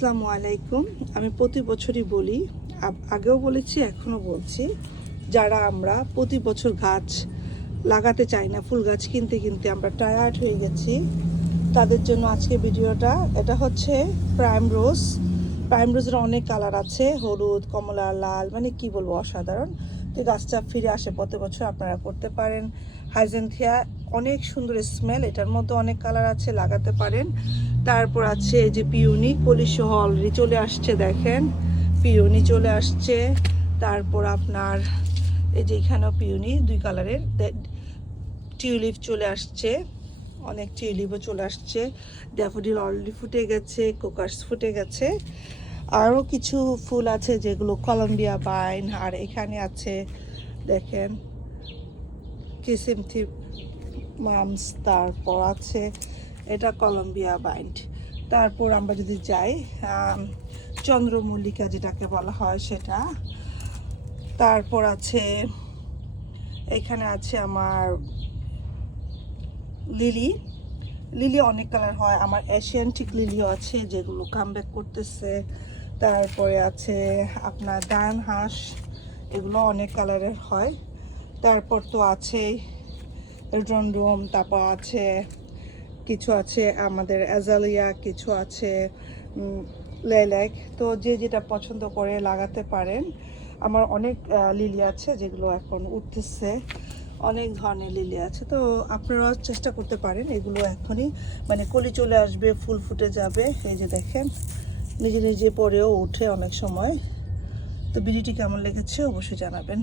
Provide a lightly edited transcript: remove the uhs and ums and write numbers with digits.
আসসালামু আলাইকুম। আমি প্রতি বছরই বলি, আগেও বলেছি এখনও বলছি, যারা আমরা প্রতি বছর গাছ লাগাতে চাই না, ফুল গাছ কিনতে কিনতে আমরা টায়ার্ড হয়ে গেছি, তাদের জন্য আজকে ভিডিওটা। এটা হচ্ছে প্রাইম রোজ। প্রাইম রোজের অনেক কালার আছে, হলুদ, কমলা, লাল, মানে কি বলবো, অসাধারণ। তো গাছটা ফিরে আসে প্রতি বছর, আপনারা করতে পারেন। হাইজেনথিয়া অনেক সুন্দর স্মেল, এটার মধ্যে অনেক কালার আছে, লাগাতে পারেন। তারপর আছে এই যে পিওনি, কলিসহ অলরেডি চলে আসছে, দেখেন পিওনি চলে আসছে। তারপর আপনার এই যে এখানেও পিওনি দুই কালারের, টিউলিপ চলে আসছে, অনেক টিউলিপও চলে আসছে। ড্যাফোডিল অলরেডি ফুটে গেছে, কোকাস ফুটে গেছে। আরও কিছু ফুল আছে যেগুলো কলম্বিয়া বাইন, আর এখানে আছে দেখেন কিসিমথি মামস, তারপর আছে এটা কলম্বিয়া বাইন্ড। তারপর আমরা যদি যাই চন্দ্রমল্লিকা যেটাকে বলা হয় সেটা। তারপর আছে এখানে আছে আমার লিলি। লিলি অনেক কালার হয়, আমার এশিয়ান্টিক লিলিও আছে যেগুলো কামব্যাক করতেছে। তারপরে আছে আপনার ডায়ান হাঁস, এগুলো অনেক কালারের হয়। তারপর তো আছে রন্ডম, তারপর আছে কিছু আছে আমাদের অ্যাজালিয়া, কিছু আছে লেলেক। তো যে যেটা পছন্দ করে লাগাতে পারেন। আমার অনেক লিলি আছে যেগুলো এখন উঠতেছে, অনেক ধরনের লিলি আছে, তো আপনারা চেষ্টা করতে পারেন। এগুলো এখনই মানে কলি চলে আসবে, ফুল ফুটে যাবে। এই যে দেখেন নিজে নিজে পরেও উঠে অনেক সময়। তো ভিডিওটি কেমন লেগেছে অবশ্যই জানাবেন।